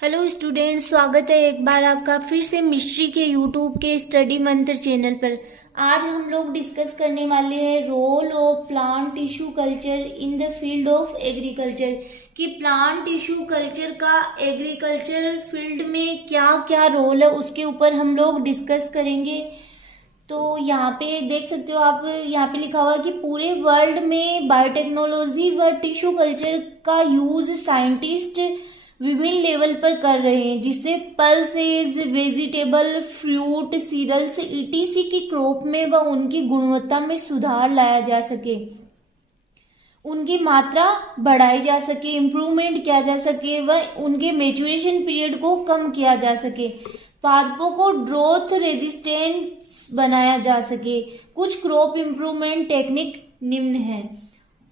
Hello students, स्वागत है एक बार आपका फिर से मिस्ट्री के यूट्यूब के स्टडी मंत्र चैनल पर। आज हम लोग डिस्कस करने वाले हैं role of plant tissue culture in the field of agriculture कि प्लांट टिश्यू कल्चर का एग्रीकल्चर फील्ड में क्या क्या रोल है उसके ऊपर हम लोग डिस्कस करेंगे। तो यहाँ पे देख सकते हो आप, यहाँ पे लिखा हुआ है कि पूरे वर्ल्ड में बायोटेक्नोलॉजी व टिश्यू कल्चर का यूज साइंटिस्ट विभिन्न लेवल पर कर रहे हैं, जिससे pulses, vegetable, fruit, cereals ETC की क्रॉप में व उनकी गुणवत्ता में सुधार लाया जा सके, उनकी मात्रा बढ़ाई जा सके, इम्प्रूवमेंट किया जा सके व उनके मेचुरेशन पीरियड को कम किया जा सके, पादपों को ड्रोथ रेजिस्टेंस बनाया जा सके। कुछ क्रॉप इम्प्रूवमेंट टेक्निक निम्न है।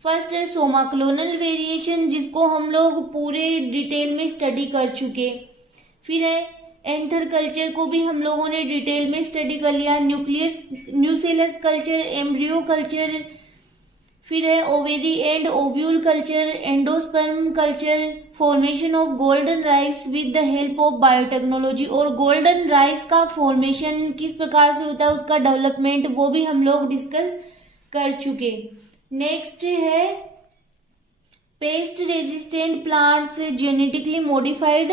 फर्स्ट है सोमा क्लोनल वेरिएशन, जिसको हम लोग पूरे डिटेल में स्टडी कर चुके। फिर है एंथर कल्चर को भी हम लोगों ने डिटेल में स्टडी कर लिया। न्यूसेलस कल्चर, एम्ब्रियो कल्चर, फिर है ovary and ovule culture, endosperm culture, formation of golden rice with the help of biotechnology. और गोल्डन राइस का फॉर्मेशन किस प्रकार से होता है, उसका डेवलपमेंट, वो भी हम लोग डिस्कस कर चुके। नेक्स्ट है pest resistant plants, genetically modified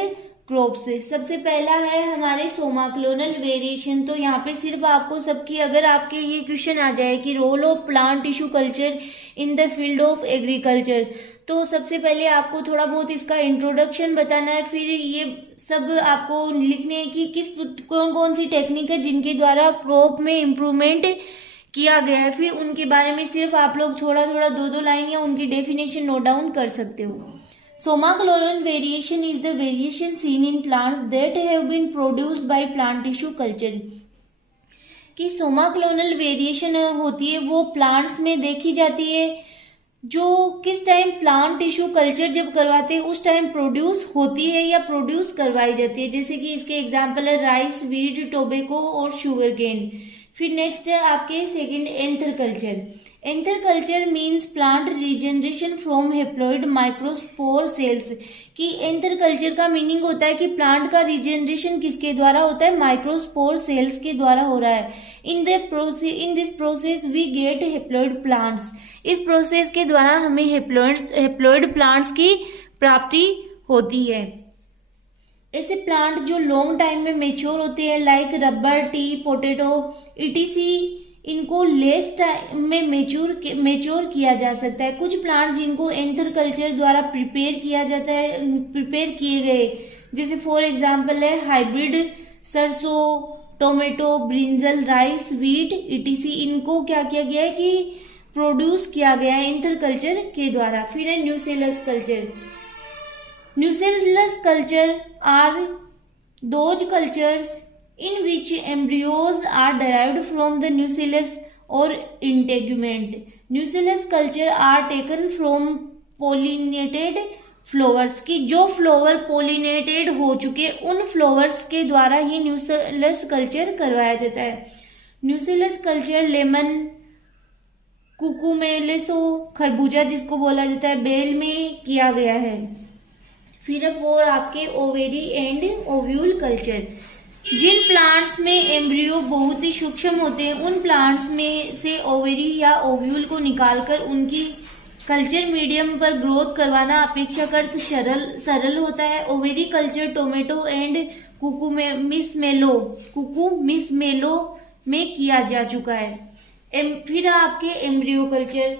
crops. सबसे पहला है हमारे सोमा क्लोनल वेरिएशन। तो यहाँ पे सिर्फ आपको सबकी, अगर आपके ये क्वेश्चन आ जाए कि role of plant tissue culture in the field of agriculture, तो सबसे पहले आपको थोड़ा बहुत इसका इंट्रोडक्शन बताना है। फिर ये सब आपको लिखने है कि कौन कौन सी टेक्निक है जिनके द्वारा क्रॉप में इम्प्रूवमेंट किया गया है। फिर उनके बारे में सिर्फ आप लोग थोड़ा थोड़ा दो लाइन या उनकी डेफिनेशन नोट डाउन कर सकते हो। Somaclonal variation is the variation seen in plants that have been produced by plant tissue culture. कि सोमा क्लोनल वेरिएशन होती है वो प्लांट्स में देखी जाती है जो किस टाइम प्लांट टिश्यू कल्चर जब करवाते हैं उस टाइम प्रोड्यूस होती है या प्रोड्यूस करवाई जाती है। जैसे कि इसके एग्जाम्पल है राइस, वीट, टोबैको और शुगर केन। फिर नेक्स्ट है आपके second anther culture. Anther culture means plant regeneration from haploid microspore cells. कि एंथर कल्चर का मीनिंग होता है कि प्लांट का रीजनरेशन किसके द्वारा होता है, माइक्रोस्पोर सेल्स के द्वारा हो रहा है। In this process we get haploid plants. इस प्रोसेस के द्वारा हमें हेप्लॉइड प्लांट्स की प्राप्ति होती है। ऐसे प्लांट जो लॉन्ग टाइम में मेच्योर होते हैं like rubber, T, potato etc, इनको लेस टाइम में मेच्योर किया जा सकता है। कुछ प्लांट जिनको एंथर कल्चर द्वारा प्रिपेयर किया जाता है, प्रिपेयर किए गए, जैसे फॉर एग्जांपल है हाइब्रिड सरसों, tomato, brinjal, rice, wheat etc, इनको क्या किया गया है कि प्रोड्यूस किया गया है एंथर कल्चर के द्वारा। फिर है nucellus culture. Nucellus culture are those cultures in which embryos are derived from the nucellus or integument. Nucellus culture are taken from pollinated flowers। की जो फ्लावर पोलिनेटेड हो चुके उन फ्लावर्स के द्वारा ही न्यूसेलस कल्चर करवाया जाता है। न्यूसेलस कल्चर लेमन, कुकुमेलेसो, खरबूजा जिसको बोला जाता है, बेल में किया गया है। फिर वो आपके ओवेरी एंड ओव्यूल कल्चर। जिन प्लांट्स में एम्ब्रियो बहुत ही सूक्ष्म होते हैं उन प्लांट्स में से ओवेरी या ओव्यूल को निकालकर उनकी कल्चर मीडियम पर ग्रोथ करवाना अपेक्षाकृत सरल होता है। ओवेरी कल्चर टोमेटो एंड कुकुमिसमेलो में किया जा चुका है। फिर आपके embryo culture.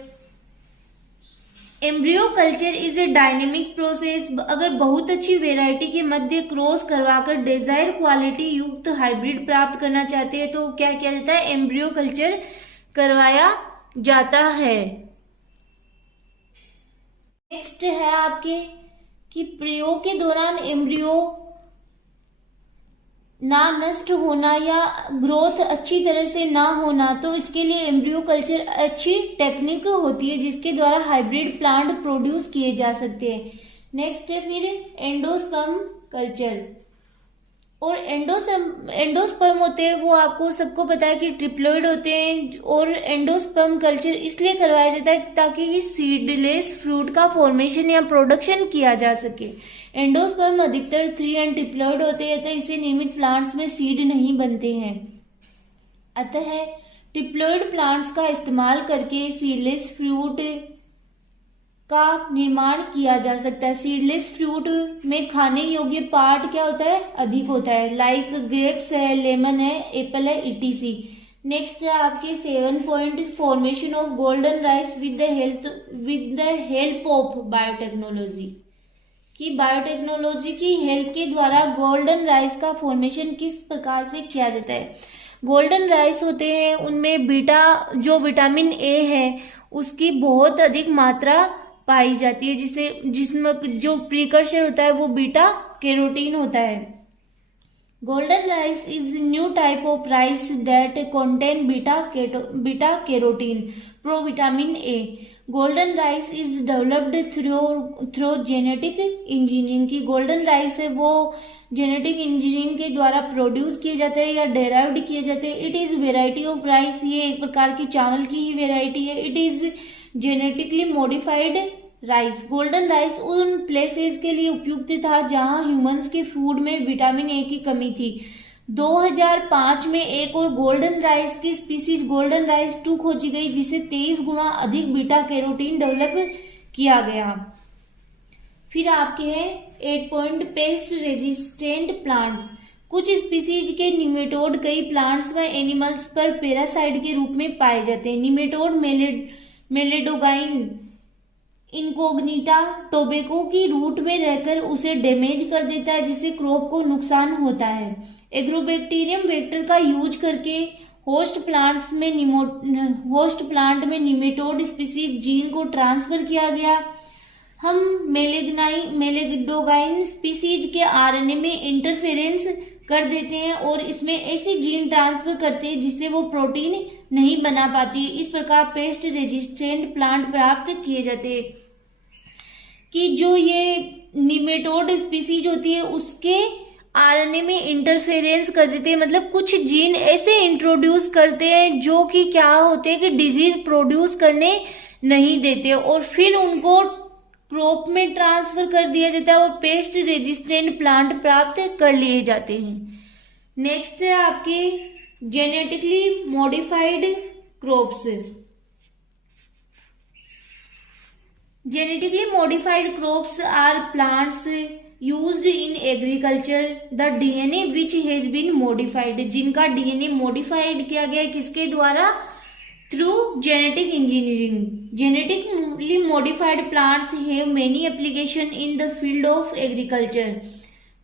Embryo culture is a dynamic process. अगर बहुत अच्छी वेराइटी के मध्य क्रॉस करवाकर डिजायर क्वालिटी युक्त हाइब्रिड प्राप्त करना चाहते हैं तो क्या किया जाता है, एम्ब्रियो कल्चर करवाया जाता है। नेक्स्ट है आपके कि प्रयोग के दौरान एम्ब्रियो ना नष्ट होना या ग्रोथ अच्छी तरह से ना होना, तो इसके लिए एम्ब्रियो कल्चर अच्छी टेक्निक होती है जिसके द्वारा हाइब्रिड प्लांट प्रोड्यूस किए जा सकते हैं। नेक्स्ट है फिर एंडोस्पर्म कल्चर। और एंडोस्पर्म होते हैं, वो आपको सबको पता है कि ट्रिप्लोइड होते हैं। और एंडोस्पर्म कल्चर इसलिए करवाया जाता है ताकि सीडलेस फ्रूट का फॉर्मेशन या प्रोडक्शन किया जा सके। एंडोस्पर्म अधिकतर 3 एंड ट्रिप्लोइड होते हैं, अतः इसे नियमित प्लांट्स में सीड नहीं बनते हैं। अतः ट्रिप्लोइड प्लांट्स का इस्तेमाल करके सीडलेस फ्रूट का निर्माण किया जा सकता है। सीडलेस फ्रूट में खाने योग्य पार्ट क्या होता है, अधिक होता है, लाइक ग्रेप्स है, लेमन है, एप्पल है, etc। नेक्स्ट है आपके 7 point formation of golden rice with the help of biotechnology, कि बायोटेक्नोलॉजी की हेल्प के द्वारा गोल्डन राइस का फॉर्मेशन किस प्रकार से किया जाता है। गोल्डन राइस होते हैं उनमें बीटा जो विटामिन ए है उसकी बहुत अधिक मात्रा पाई जाती है, जिसमें जो प्रीकर्सर होता है वो बीटा कैरोटीन होता है। Golden rice is new type of rice that contain beta carotene provitamin A. Golden rice is developed through genetic engineering, की गोल्डन राइस है वो जेनेटिक इंजीनियरिंग के द्वारा प्रोड्यूस किए जाते हैं या डेराइव्ड किए जाते हैं। It is variety of rice, ये एक प्रकार की चावल की ही वेराइटी है। It is genetically modified rice. Golden rice उन प्लेसेस के लिए उपयुक्त था जहां ह्यूमंस के फूड में विटामिन ए की कमी थी। 2005 में एक और गोल्डन राइस की स्पीसीज गोल्डन राइस 2 खोजी गई, जिसे 23 गुना अधिक बीटा कैरोटीन डेवलप किया गया। फिर आपके हैं 8 पॉइंट पेस्ट रेजिस्टेंट प्लांट्स। कुछ स्पीसीज के निमेटोड कई प्लांट्स व एनिमल्स पर पैरासाइट के रूप में पाए जाते हैं। निमेटोड मेलेडोगाइन इनकोग्निटा टोबैको की रूट में रहकर उसे डैमेज कर देता है, जिससे क्रॉप को नुकसान होता है। एग्रोबैक्टीरियम वेक्टर का यूज करके होस्ट प्लांट में निमेटोड स्पीसीज जीन को ट्रांसफर किया गया। हम मेलेडोगाइन स्पीसीज के आरएनए में इंटरफेरेंस कर देते हैं और इसमें ऐसी जीन ट्रांसफर करते हैं जिससे वो प्रोटीन नहीं बना पाती है। इस प्रकार पेस्ट रेजिस्टेंट प्लांट प्राप्त किए जाते हैं। कि जो ये निमेटोड स्पीसीज होती है उसके आरएनए में इंटरफेरेंस कर देते हैं, मतलब कुछ जीन ऐसे इंट्रोड्यूस करते हैं जो कि क्या होते हैं कि डिजीज प्रोड्यूस करने नहीं देते और फिर उनको क्रॉप में ट्रांसफर कर दिया जाता है और पेस्ट रेजिस्टेंट प्लांट प्राप्त कर लिए जाते हैं। नेक्स्ट है आपके genetically modified crops. Genetically modified crops are plants used in agriculture. The DNA which has been modified, जिनका DNA modified किया गया है किसके द्वारा, through genetic engineering. Genetically modified plants have many application in the field of agriculture.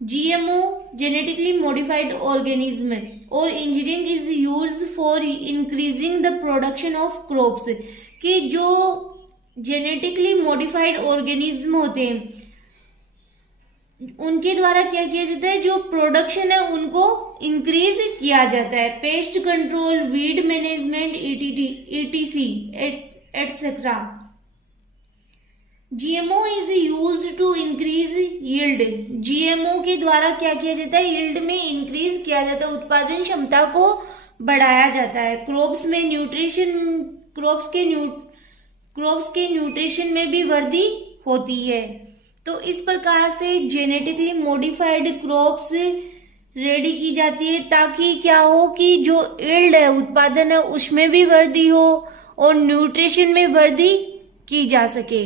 GMO genetically modified organism or engineering is used for increasing the production of crops, कि जो genetically modified organism होते हैं उनके द्वारा क्या किया जाता है, जो प्रोडक्शन है उनको इंक्रीज किया जाता है। Pest control, weed management, etc etcetera. GMO is used to increase yield. GMO के द्वारा क्या किया जाता है, यील्ड में इंक्रीज किया जाता है, उत्पादन क्षमता को बढ़ाया जाता है। क्रॉप्स के न्यूट्रिशन में भी वृद्धि होती है। तो इस प्रकार से जेनेटिकली मॉडिफाइड क्रॉप्स रेडी की जाती है ताकि क्या हो कि जो यील्ड है, उत्पादन है, उसमें भी वृद्धि हो और न्यूट्रिशन में वृद्धि की जा सके।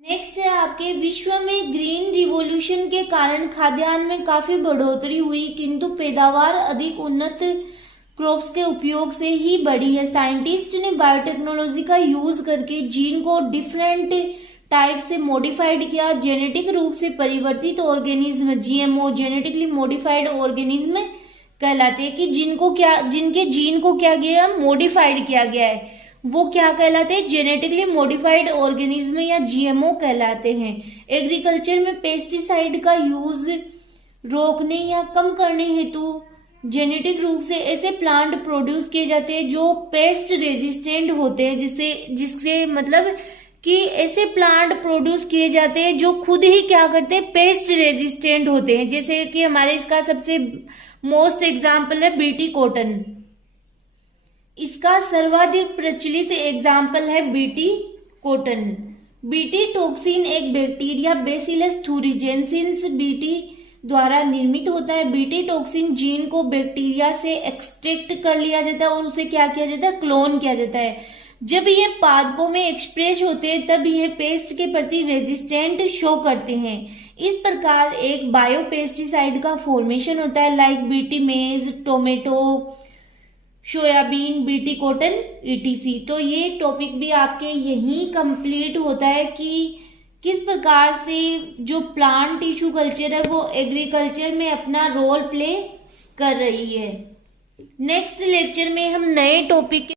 नेक्स्ट है आपके विश्व में ग्रीन रिवॉल्यूशन के कारण खाद्यान्न में काफी बढ़ोतरी हुई, किंतु पैदावार अधिक उन्नत क्रॉप्स के उपयोग से ही बढ़ी है। साइंटिस्ट ने बायोटेक्नोलॉजी का यूज करके जीन को डिफरेंट टाइप से मॉडिफाइड किया। जेनेटिक रूप से परिवर्तित organism GMO genetically modified organism कहलाते हैं, कि जिनके जीन को क्या किया, मॉडिफाइड किया गया है, वो क्या कहलाते हैं, जेनेटिकली मॉडिफाइड ऑर्गेनिज्म या जीएमओ कहलाते हैं। एग्रीकल्चर में पेस्टिसाइड का यूज रोकने या कम करने हेतु जेनेटिक रूप से ऐसे प्लांट प्रोड्यूस किए जाते हैं जो पेस्ट रेजिस्टेंट होते हैं, जिससे मतलब कि ऐसे प्लांट प्रोड्यूस किए जाते हैं जो खुद ही क्या करते हैं, पेस्ट रेजिस्टेंट होते हैं। जैसे कि हमारे इसका सबसे मोस्ट एग्जाम्पल है बीटी कॉटन। इसका सर्वाधिक प्रचलित एग्जाम्पल है बीटी कॉटन। बीटी टॉक्सिन एक बैक्टीरिया बेसिलस थुरिजेंसिस बीटी द्वारा निर्मित होता है। बीटी टॉक्सिन जीन को बैक्टीरिया से एक्सट्रैक्ट कर लिया जाता है और उसे क्या किया जाता है, क्लोन किया जाता है। जब ये पादपों में एक्सप्रेस होते हैं तब ये पेस्ट के प्रति रेजिस्टेंट शो करते हैं। इस प्रकार एक बायोपेस्टिसाइड का फॉर्मेशन होता है, लाइक बीटी मेज, tomato, soybean, BT cotton etc. तो ये टॉपिक भी आपके यहीं कंप्लीट होता है कि किस प्रकार से जो प्लांट टिश्यू कल्चर है वो एग्रीकल्चर में अपना रोल प्ले कर रही है। नेक्स्ट लेक्चर में हम नए टॉपिक